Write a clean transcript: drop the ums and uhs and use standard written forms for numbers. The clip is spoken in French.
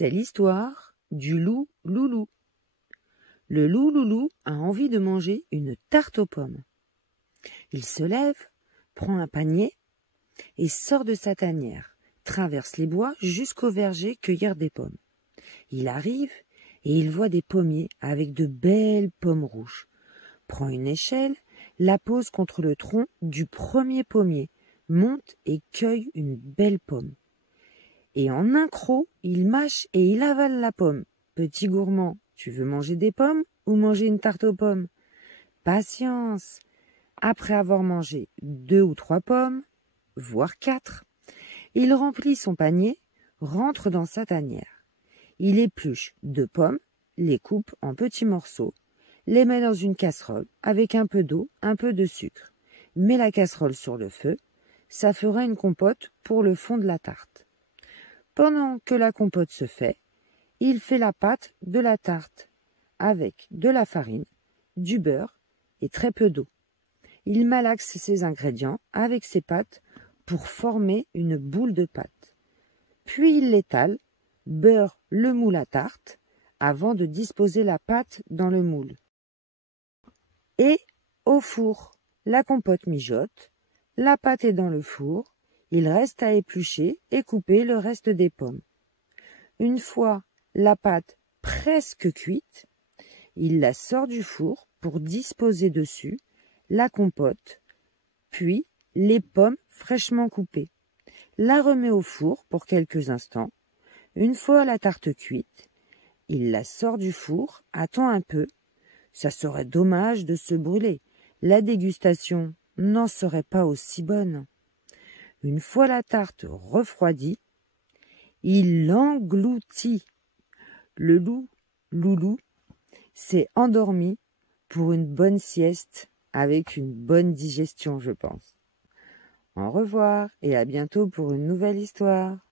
C'est l'histoire du loup Loulou. Le loup Loulou a envie de manger une tarte aux pommes. Il se lève, prend un panier et sort de sa tanière, traverse les bois jusqu'au verger cueillir des pommes. Il arrive et il voit des pommiers avec de belles pommes rouges. Prend une échelle, la pose contre le tronc du premier pommier, monte et cueille une belle pomme. Et en un croc, il mâche et il avale la pomme. Petit gourmand, tu veux manger des pommes ou manger une tarte aux pommes? Patience. Après avoir mangé 2 ou 3 pommes, voire 4, il remplit son panier, rentre dans sa tanière. Il épluche 2 pommes, les coupe en petits morceaux, les met dans une casserole avec un peu d'eau, un peu de sucre. Met la casserole sur le feu, ça fera une compote pour le fond de la tarte. Pendant que la compote se fait, il fait la pâte de la tarte avec de la farine, du beurre et très peu d'eau. Il malaxe ses ingrédients avec ses pâtes pour former une boule de pâte. Puis il l'étale, beurre le moule à tarte avant de disposer la pâte dans le moule. Et au four, la compote mijote, la pâte est dans le four, il reste à éplucher et couper le reste des pommes. Une fois la pâte presque cuite, il la sort du four pour disposer dessus la compote, puis les pommes fraîchement coupées. La remet au four pour quelques instants. Une fois la tarte cuite, il la sort du four, attend un peu. Ça serait dommage de se brûler. La dégustation n'en serait pas aussi bonne. Une fois la tarte refroidie, il l'engloutit. Le loup Loulou s'est endormi pour une bonne sieste avec une bonne digestion, je pense. Au revoir et à bientôt pour une nouvelle histoire.